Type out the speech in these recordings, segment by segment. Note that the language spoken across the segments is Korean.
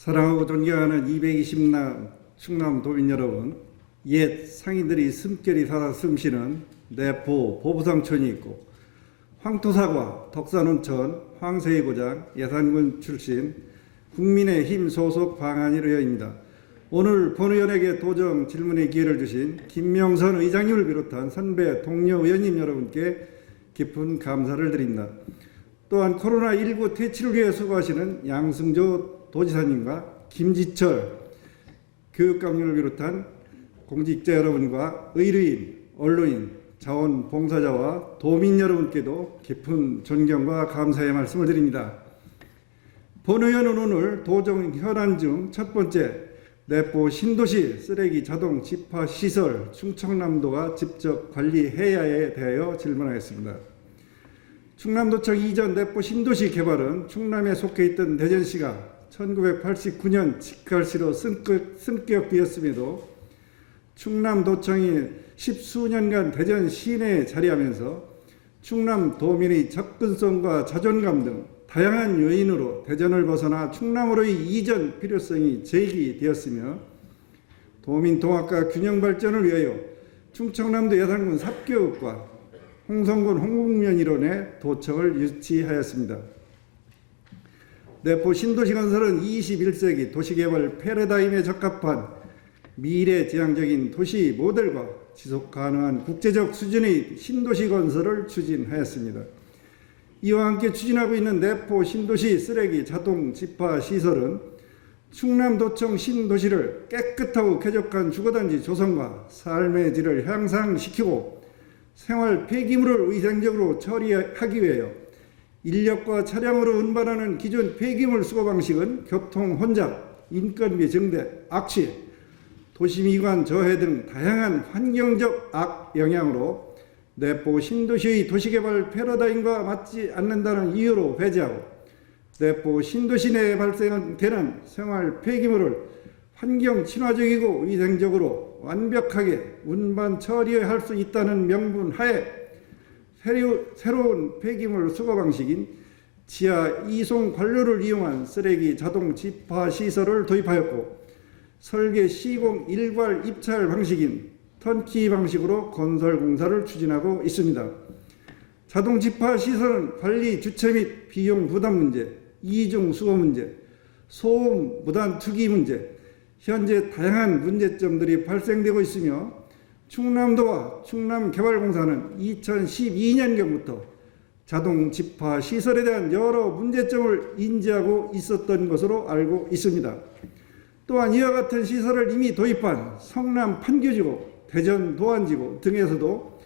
사랑하고 존경하는 220남 충남 도민 여러분, 옛 상인들이 숨결이 살아 숨쉬는 내포 보부상촌이 있고 황토사과 덕산온천 황새의 고장 예산군 출신 국민의힘 소속 방한일의원입니다. 오늘 본 의원에게 도정 질문의 기회를 주신 김명선 의장님을 비롯한 선배 동료 의원님 여러분께 깊은 감사를 드립니다. 또한 코로나19 퇴치를 위해 수고하시는 양승조 도지사님과 김지철 교육감님을 비롯한 공직자 여러분과 의료인, 언론인, 자원봉사자와 도민 여러분께도 깊은 존경과 감사의 말씀을 드립니다. 본 의원은 오늘 도정 현안 중 첫 번째 내포 신도시 쓰레기 자동 집화 시설 충청남도가 직접 관리해야에 대하여 질문하겠습니다. 충남도청 이전 내포 신도시 개발은 충남에 속해 있던 대전시가 1989년 직할시로 승격되었음에도 충남도청이 십수년간 대전 시내에 자리하면서 충남도민의 접근성과 자존감 등 다양한 요인으로 대전을 벗어나 충남으로의 이전 필요성이 제기되었으며 도민 통합과 균형 발전을 위하여 충청남도 예산군 삽교육과 홍성군 홍북면 일원에 도청을 유치하였습니다. 내포 신도시 건설은 21세기 도시개발 패러다임에 적합한 미래지향적인 도시 모델과 지속가능한 국제적 수준의 신도시 건설을 추진하였습니다. 이와 함께 추진하고 있는 내포 신도시 쓰레기 자동 집화 시설은 충남도청 신도시를 깨끗하고 쾌적한 주거단지 조성과 삶의 질을 향상시키고 생활 폐기물을 위생적으로 처리하기 위하여 인력과 차량으로 운반하는 기존 폐기물 수거 방식은 교통 혼잡, 인건비 증대, 악취, 도시미관 저해 등 다양한 환경적 악영향으로 내포 신도시의 도시개발 패러다임과 맞지 않는다는 이유로 배제하고 내포 신도시 내에 발생되는 생활 폐기물을 환경 친화적이고 위생적으로 완벽하게 운반 처리할 수 있다는 명분 하에 새로운 폐기물 수거 방식인 지하 이송 관로를 이용한 쓰레기 자동 집화 시설을 도입하였고 설계 시공 일괄 입찰 방식인 턴키 방식으로 건설 공사를 추진하고 있습니다. 자동 집화 시설은 관리 주체 및 비용 부담 문제, 이중 수거 문제, 소음 무단 투기 문제, 현재 다양한 문제점들이 발생되고 있으며 충남도와 충남개발공사는 2012년경부터 자동 집화 시설에 대한 여러 문제점을 인지하고 있었던 것으로 알고 있습니다. 또한 이와 같은 시설을 이미 도입한 성남 판교지구, 대전 도안지구 등에서도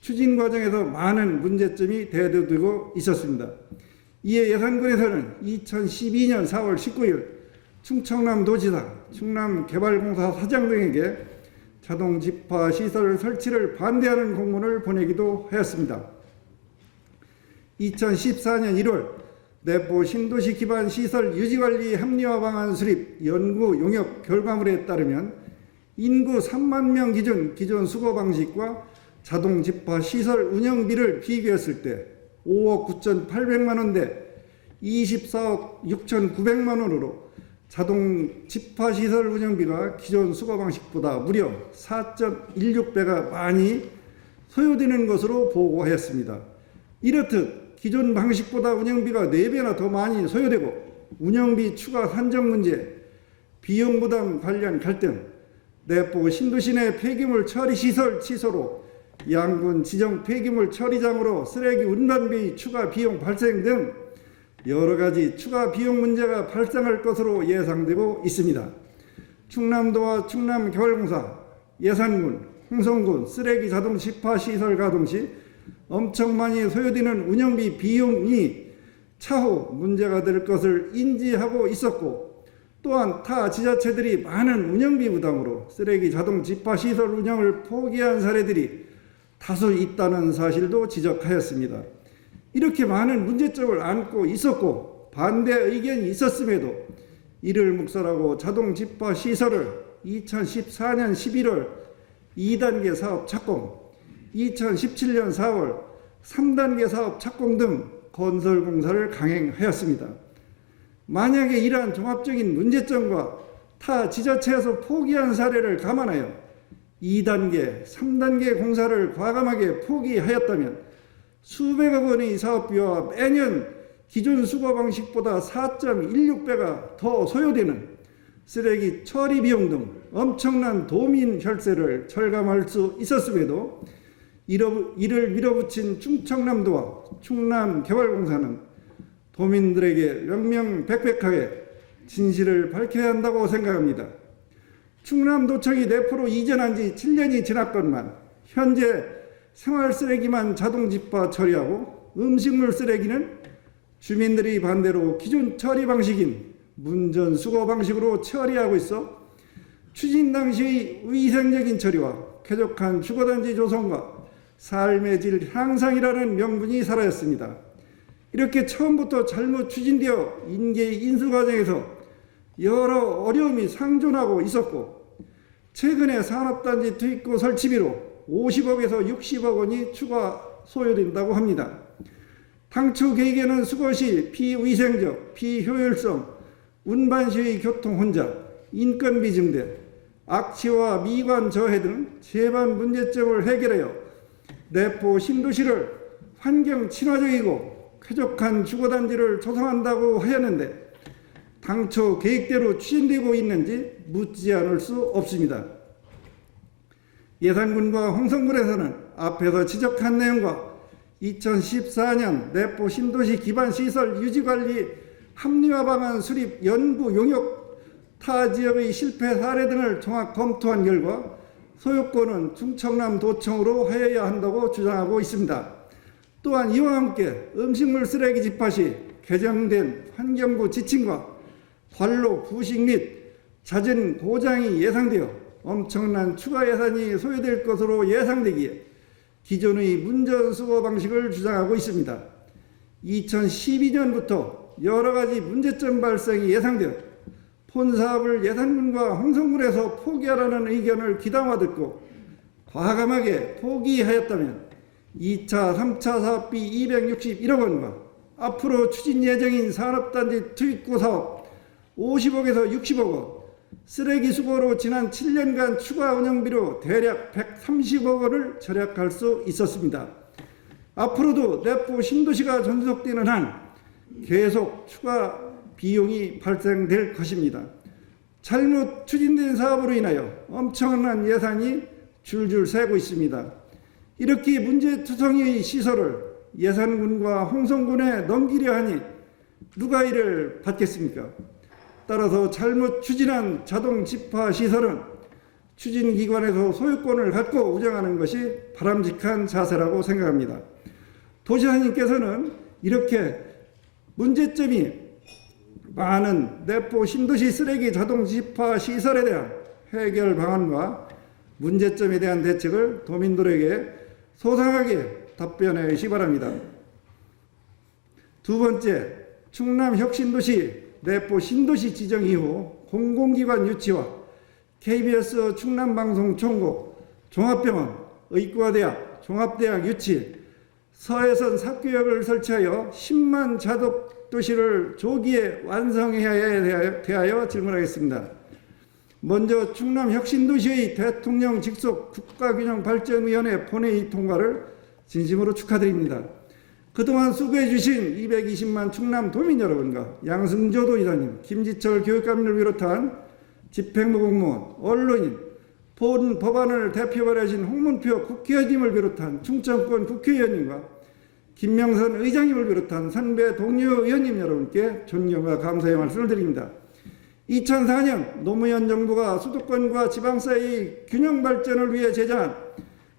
추진 과정에서 많은 문제점이 대두되고 있었습니다. 이에 예산군에서는 2012년 4월 19일 충청남도지사, 충남개발공사 사장 등에게 자동 집화 시설 설치를 반대하는 공문을 보내기도 하였습니다. 2014년 1월 내포 신도시 기반 시설 유지관리 합리화 방안 수립 연구 용역 결과물에 따르면 인구 3만 명 기존 수거 방식과 자동 집화 시설 운영비를 비교했을 때 5억 9,800만 원 대 24억 6,900만 원으로 자동 집화 시설 운영비가 기존 수거 방식보다 무려 4.16배가 많이 소요되는 것으로 보고하였습니다. 이렇듯 기존 방식보다 운영비가 4배나 더 많이 소요되고 운영비 추가 산정 문제, 비용 부담 관련 갈등, 내포 신도시 내 폐기물 처리 시설 취소로 양군 지정 폐기물 처리장으로 쓰레기 운반비 추가 비용 발생 등 여러 가지 추가 비용 문제가 발생할 것으로 예상되고 있습니다. 충남도와 충남개발공사, 예산군, 홍성군 쓰레기 자동 집화 시설 가동 시 엄청 많이 소요되는 운영비 비용이 차후 문제가 될 것을 인지하고 있었고 또한 타 지자체들이 많은 운영비 부담으로 쓰레기 자동 집화 시설 운영을 포기한 사례들이 다수 있다는 사실도 지적하였습니다. 이렇게 많은 문제점을 안고 있었고 반대 의견이 있었음에도 이를 묵살하고 자동 집화 시설을 2014년 11월 2단계 사업 착공, 2017년 4월 3단계 사업 착공 등 건설 공사를 강행하였습니다. 만약에 이러한 종합적인 문제점과 타 지자체에서 포기한 사례를 감안하여 2단계, 3단계 공사를 과감하게 포기하였다면 수백억 원의 사업비와 매년 기존 수거 방식보다 4.16배가 더 소요되는 쓰레기 처리 비용 등 엄청난 도민 혈세를 절감할 수 있었음에도 이를 밀어붙인 충청남도와 충남개발공사는 도민들에게 명명백백하게 진실을 밝혀야 한다고 생각합니다. 충남도청이 내포로 이전한 지 7년이 지났건만 현재 생활 쓰레기만 자동 집화 처리하고 음식물 쓰레기는 주민들이 반대로 기존 처리 방식인 문전 수거 방식으로 처리하고 있어 추진 당시의 위생적인 처리와 쾌적한 주거단지 조성과 삶의 질 향상이라는 명분이 사라졌습니다. 이렇게 처음부터 잘못 추진되어 인계 인수 과정에서 여러 어려움이 상존하고 있었고 최근에 산업단지 투입구 설치비로 50억에서 60억 원이 추가 소요된다고 합니다. 당초 계획에는 수거시 비위생적, 비효율성, 운반 시의 교통 혼잡, 인건비 증대, 악취와 미관 저해 등 제반 문제점을 해결하여 내포 신도시를 환경 친화적이고 쾌적한 주거단지를 조성한다고 하였는데 당초 계획대로 추진되고 있는지 묻지 않을 수 없습니다. 예산군과 홍성군에서는 앞에서 지적한 내용과 2014년 내포 신도시 기반 시설 유지관리 합리화 방안 수립 연구 용역 타 지역의 실패 사례 등을 종합 검토한 결과 소유권은 충청남도청으로 하여야 한다고 주장하고 있습니다. 또한 이와 함께 음식물 쓰레기 집화 시 개정된 환경부 지침과 관로 부식 및 잦은 고장이 예상되어 엄청난 추가 예산이 소요될 것으로 예상되기에 기존의 문전수거 방식을 주장하고 있습니다. 2012년부터 여러 가지 문제점 발생이 예상되어 폰사업을 예산군과 홍성군에서 포기하라는 의견을 귀담아 듣고 과감하게 포기하였다면 2차, 3차 사업비 261억 원과 앞으로 추진 예정인 산업단지 투입구 사업 50억에서 60억 원, 쓰레기 수거로 지난 7년간 추가 운영비로 대략 130억 원을 절약할 수 있었습니다. 앞으로도 내포 신도시가 존속되는 한 계속 추가 비용이 발생될 것입니다. 잘못 추진된 사업으로 인하여 엄청난 예산이 줄줄 새고 있습니다. 이렇게 문제투성이의 시설을 예산군과 홍성군에 넘기려 하니 누가 이를 받겠습니까? 따라서 잘못 추진한 자동 집화 시설은 추진기관에서 소유권을 갖고 운영하는 것이 바람직한 자세라고 생각합니다. 도시사님께서는 이렇게 문제점이 많은 내포 신도시 쓰레기 자동 집화 시설에 대한 해결 방안과 문제점에 대한 대책을 도민들에게 소상하게 답변해 주시기 바랍니다. 두 번째, 충남 혁신도시 내포 신도시 지정 이후 공공기관 유치와 KBS 충남방송 총국, 종합병원, 의과대학, 종합대학 유치, 서해선 삽교역을 설치하여 10만 자독도시를 조기에 완성해야 대하여 질문하겠습니다. 먼저 충남혁신도시의 대통령 직속 국가균형발전위원회 본회의 통과를 진심으로 축하드립니다. 그동안 수고해 주신 220만 충남 도민 여러분과 양승조 도의사님, 김지철 교육감을 비롯한 집행부 공무원, 언론인, 본 법안을 대표발하신 홍문표 국회의원님을 비롯한 충청권 국회의원님과 김명선 의장님을 비롯한 선배 동료 의원님 여러분께 존경과 감사의 말씀을 드립니다. 2004년 노무현 정부가 수도권과 지방 사이의 균형 발전을 위해 제정한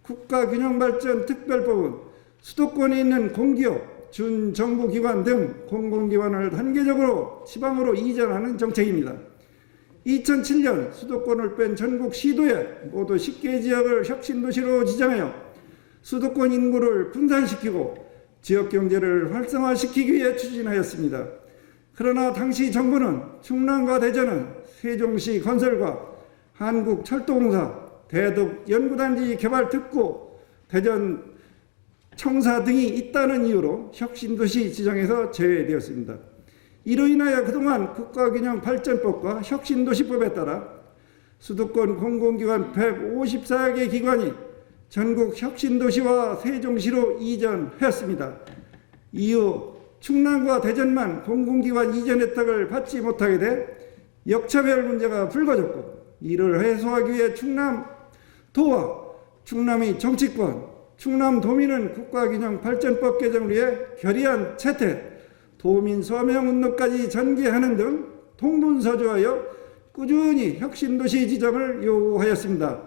국가균형발전 특별법은 수도권에 있는 공기업, 준정부기관 등 공공기관을 단계적으로 지방으로 이전하는 정책입니다. 2007년 수도권을 뺀 전국 시도에 모두 10개 지역을 혁신도시로 지정하여 수도권 인구를 분산시키고 지역경제를 활성화시키기 위해 추진하였습니다. 그러나 당시 정부는 충남과 대전은 세종시 건설과 한국철도공사, 대덕 연구단지 개발 특구, 대전 청사 등이 있다는 이유로 혁신도시 지정에서 제외되었습니다. 이로 인하여 그동안 국가균형발전법과 혁신도시법에 따라 수도권 공공기관 154개 기관이 전국 혁신도시와 세종시로 이전하였습니다. 이후 충남과 대전만 공공기관 이전 혜택을 받지 못하게 돼 역차별 문제가 불거졌고, 이를 해소하기 위해 충남도와 충남의 정치권, 충남도민은 국가균형발전법 개정을 위해 결의안 채택, 도민 서명 운동까지 전개하는 등 동분서주하여 꾸준히 혁신도시 지정을 요구하였습니다.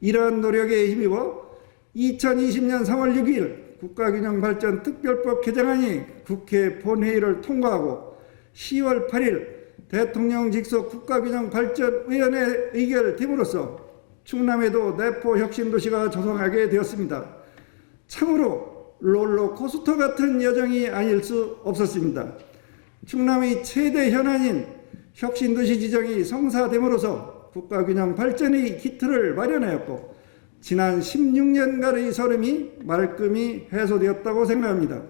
이러한 노력에 힘입어 2020년 3월 6일 국가균형발전 특별법 개정안이 국회 본회의를 통과하고 10월 8일 대통령 직속 국가균형발전위원회 의결을 됨으로써 충남에도 내포 혁신도시가 조성하게 되었습니다. 참으로 롤러코스터 같은 여정이 아닐 수 없었습니다. 충남의 최대 현안인 혁신도시 지정이 성사됨으로써 국가균형발전의 기틀을 마련하였고, 지난 16년간의 설움이 말끔히 해소되었다고 생각합니다.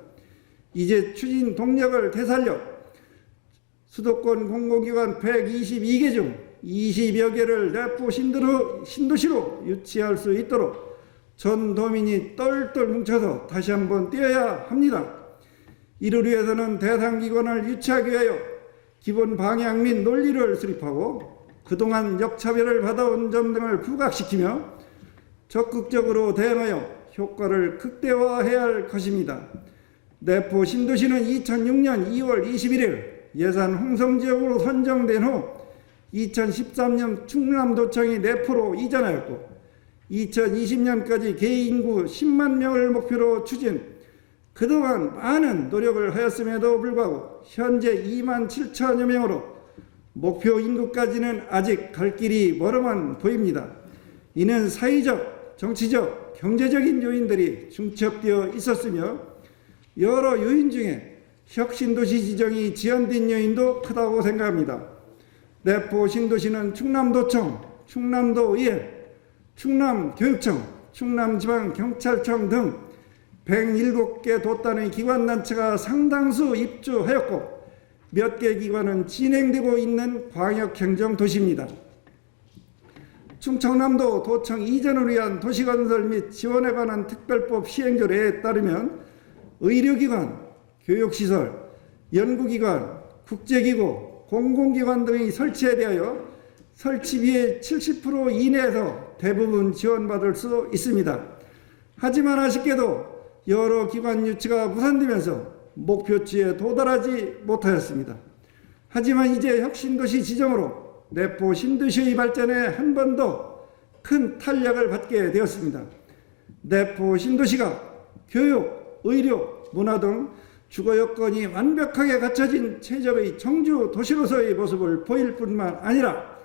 이제 추진 동력을 되살려 수도권 공공기관 122개 중 20여 개를 내포 신도시로 유치할 수 있도록 전 도민이 똘똘 뭉쳐서 다시 한번 뛰어야 합니다. 이를 위해서는 대상 기관을 유치하기 위하여 기본 방향 및 논리를 수립하고 그동안 역차별을 받아온 점 등을 부각시키며 적극적으로 대응하여 효과를 극대화해야 할 것입니다. 내포 신도시는 2006년 2월 21일 예산 홍성지역으로 선정된 후 2013년 충남도청이 내포로 이전하였고, 2020년까지 개인구 10만 명을 목표로 추진, 그동안 많은 노력을 하였음에도 불구하고 현재 2만 7천여 명으로 목표 인구까지는 아직 갈 길이 멀어만 보입니다. 이는 사회적, 정치적, 경제적인 요인들이 중첩되어 있었으며 여러 요인 중에 혁신도시 지정이 지연된 요인도 크다고 생각합니다. 내포 신도시는 충남도청, 충남도의회, 충남교육청, 충남지방경찰청 등 107개 도단의 기관단체가 상당수 입주하였고, 몇 개 기관은 진행되고 있는 광역행정도시입니다. 충청남도 도청 이전을 위한 도시건설 및 지원에 관한 특별법 시행조례에 따르면 의료기관, 교육시설, 연구기관, 국제기구, 공공기관 등의 설치에 대하여 설치비의 70% 이내에서 대부분 지원받을 수 있습니다. 하지만 아쉽게도 여러 기관 유치가 무산되면서 목표치에 도달하지 못하였습니다. 하지만 이제 혁신도시 지정으로 내포 신도시의 발전에 한 번 더 큰 탄력을 받게 되었습니다. 내포 신도시가 교육, 의료, 문화 등 주거 여건이 완벽하게 갖춰진 최적의 청주 도시로서의 모습을 보일 뿐만 아니라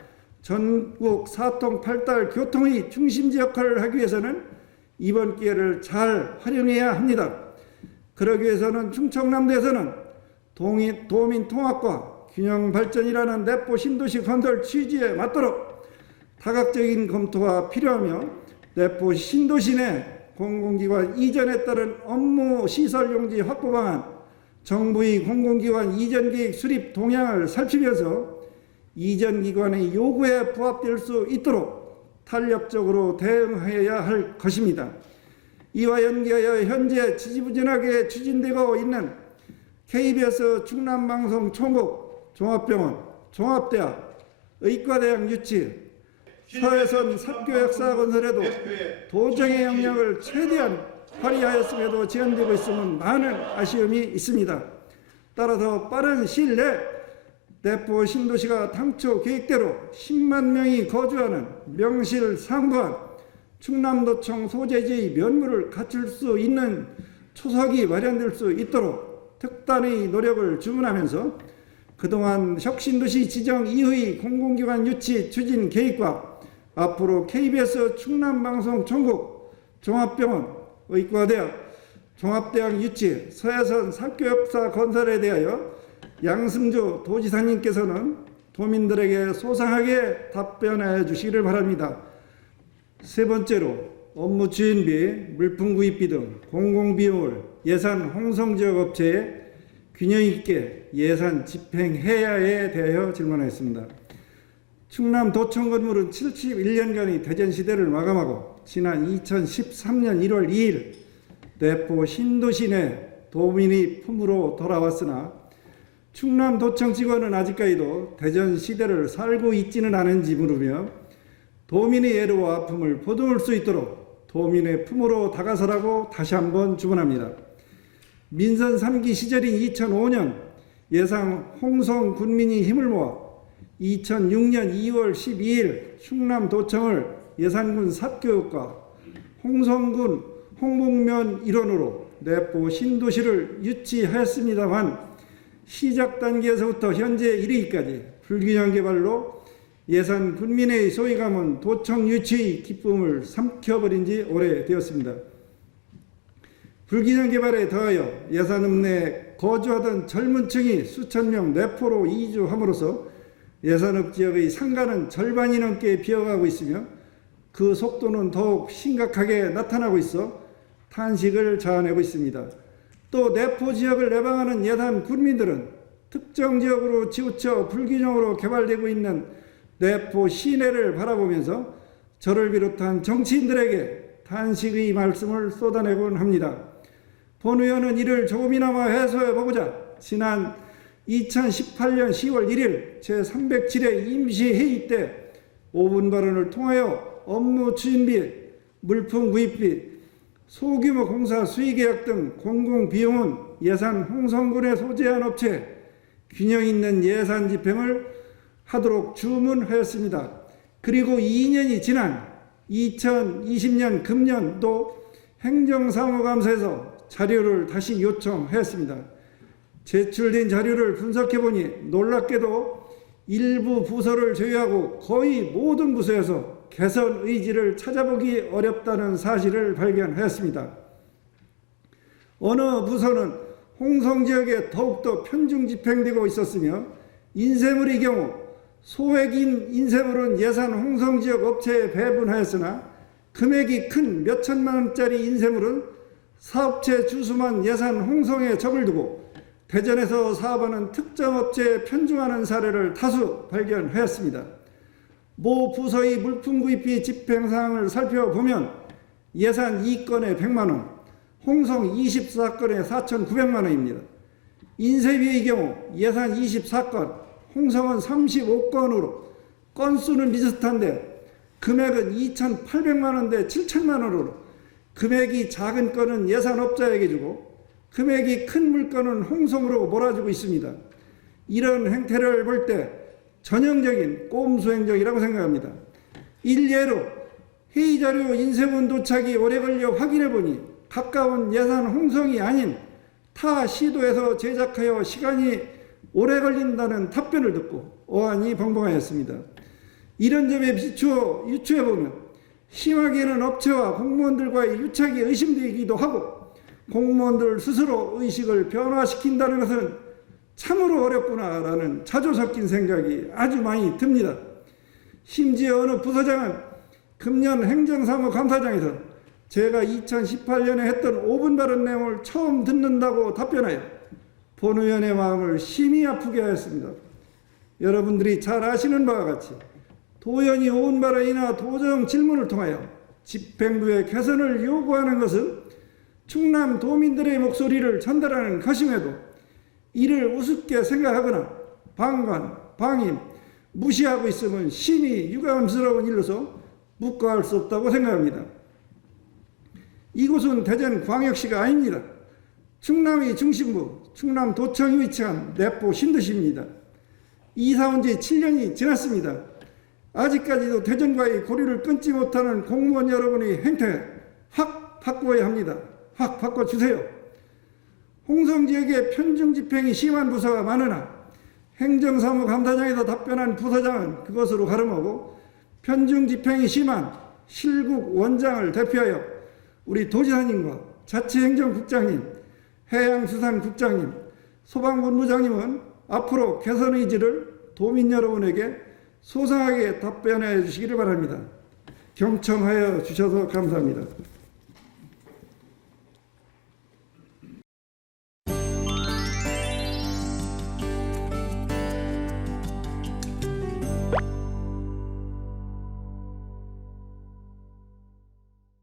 전국 4통 8달 교통의 중심지 역할을 하기 위해서는 이번 기회를 잘 활용해야 합니다. 그러기 위해서는 충청남도에서는 도민 통합과 균형 발전이라는 내포 신도시 건설 취지에 맞도록 다각적인 검토가 필요하며, 내포 신도시 내 공공기관 이전에 따른 업무 시설 용지 확보 방안, 정부의 공공기관 이전 계획 수립 동향을 살피면서 이전 기관의 요구에 부합될 수 있도록 탄력적으로 대응해야 할 것입니다. 이와 연계하여 현재 지지부진하게 추진되고 있는 KBS 충남방송 총국, 종합병원, 종합대학, 의과대학 유치, 서해선 사교역사 건설에도 도정의 영역을 최대한 발휘하였음에도 지연되고 있음은 많은 아쉬움이 있습니다. 따라서 빠른 시일 내 내포 신도시가 당초 계획대로 10만 명이 거주하는 명실상부한 충남도청 소재지의 면모를 갖출 수 있는 초석이 마련될 수 있도록 특단의 노력을 주문하면서 그동안 혁신도시 지정 이후의 공공기관 유치 추진 계획과 앞으로 KBS 충남방송 총국, 종합병원, 의과대학, 종합대학 유치, 서해선 사교역사 건설에 대하여 양승조 도지사님께서는 도민들에게 소상하게 답변해 주시기를 바랍니다. 세 번째로 업무 추진비, 물품 구입비 등 공공비용을 예산 홍성지역 업체에 균형 있게 예산 집행해야에 대하여 질문하였습니다. 충남도청 건물은 71년간의 대전시대를 마감하고 지난 2013년 1월 2일 내포 신도시 내 도민의 품으로 돌아왔으나 충남도청 직원은 아직까지도 대전시대를 살고 있지는 않은지 물으며 도민의 애로와 아픔을 보듬을 수 있도록 도민의 품으로 다가서라고 다시 한번 주문합니다. 민선 3기 시절인 2005년 예상 홍성 군민이 힘을 모아 2006년 2월 12일 충남도청을 예산군 삽교육과 홍성군 홍목면 일원으로 내포 신도시를 유치하였습니다만 시작 단계에서부터 현재 이르기까지 불균형 개발로 예산 군민의 소외감은 도청 유치의 기쁨을 삼켜버린 지 오래되었습니다. 불균형 개발에 더하여 예산읍 내 거주하던 젊은 층이 수천 명 내포로 이주함으로써 예산읍 지역의 상가는 절반이 넘게 비어가고 있으며 그 속도는 더욱 심각하게 나타나고 있어 탄식을 자아내고 있습니다. 또 내포 지역을 내방하는 예산 군민들은 특정 지역으로 치우쳐 불균형으로 개발되고 있는 내포 시내를 바라보면서 저를 비롯한 정치인들에게 탄식의 말씀을 쏟아내곤 합니다. 본 의원은 이를 조금이나마 해소해보고자 지난 2018년 10월 1일 제307회 임시회의 때 5분 발언을 통하여 업무 추진비, 물품 구입비, 소규모 공사 수의계약 등 공공비용은 예산 홍성군에 소재한 업체 균형 있는 예산 집행을 하도록 주문하였습니다. 그리고 2년이 지난 2020년 금년도 행정사무감사에서 자료를 다시 요청하였습니다. 제출된 자료를 분석해보니 놀랍게도 일부 부서를 제외하고 거의 모든 부서에서 개선 의지를 찾아보기 어렵다는 사실을 발견하였습니다. 어느 부서는 홍성 지역에 더욱더 편중 집행되고 있었으며 인쇄물의 경우 소액인 인쇄물은 예산 홍성 지역 업체에 배분하였으나 금액이 큰 몇천만 원짜리 인쇄물은 사업체 주수만 예산 홍성에 적을 두고 대전에서 사업하는 특정 업체에 편중하는 사례를 다수 발견하였습니다. 모 부서의 물품 구입비 집행 사항을 살펴보면 예산 2건에 100만 원, 홍성 24건에 4,900만 원입니다. 인쇄비의 경우 예산 24건, 홍성은 35건으로 건수는 비슷한데 금액은 2,800만 원대 7천만 원으로 금액이 작은 건은 예산업자에게 주고 금액이 큰 물건은 홍성으로 몰아주고 있습니다. 이런 행태를 볼 때 전형적인 꼼수 행정이라고 생각합니다. 일례로 회의자료 인쇄본 도착이 오래 걸려 확인해보니 가까운 예산 홍성이 아닌 타 시도에서 제작하여 시간이 오래 걸린다는 답변을 듣고 어안이 벙벙하였습니다. 이런 점에 비추어 유추해보면 심하게는 업체와 공무원들과의 유착이 의심되기도 하고 공무원들 스스로 의식을 변화시킨다는 것은 참으로 어렵구나라는 자주 섞인 생각이 아주 많이 듭니다. 심지어 어느 부서장은 금년 행정사무감사장에서 제가 2018년에 했던 5분 발언 내용을 처음 듣는다고 답변하여 본 의원의 마음을 심히 아프게 하였습니다. 여러분들이 잘 아시는 바와 같이 도연이 5분 발언이나 도정 질문을 통하여 집행부의 개선을 요구하는 것은 충남 도민들의 목소리를 전달하는 것임에도 이를 우습게 생각하거나 방관, 방임, 무시하고 있으면 심히 유감스러운 일로서 묵과할 수 없다고 생각합니다. 이곳은 대전광역시가 아닙니다. 충남의 중심부, 충남도청이 위치한 내포 신도시입니다. 이사 온 지 7년이 지났습니다. 아직까지도 대전과의 고리를 끊지 못하는 공무원 여러분의 행태 확 바꿔야 합니다. 확 바꿔주세요. 홍성 지역에 편중 집행이 심한 부서가 많으나 행정사무감사장에서 답변한 부서장은 그것으로 가름하고 편중 집행이 심한 실국 원장을 대표하여 우리 도지사님과 자치행정국장님, 해양수산국장님, 소방본부장님은 앞으로 개선 의지를 도민 여러분에게 소상하게 답변해 주시기를 바랍니다. 경청하여 주셔서 감사합니다.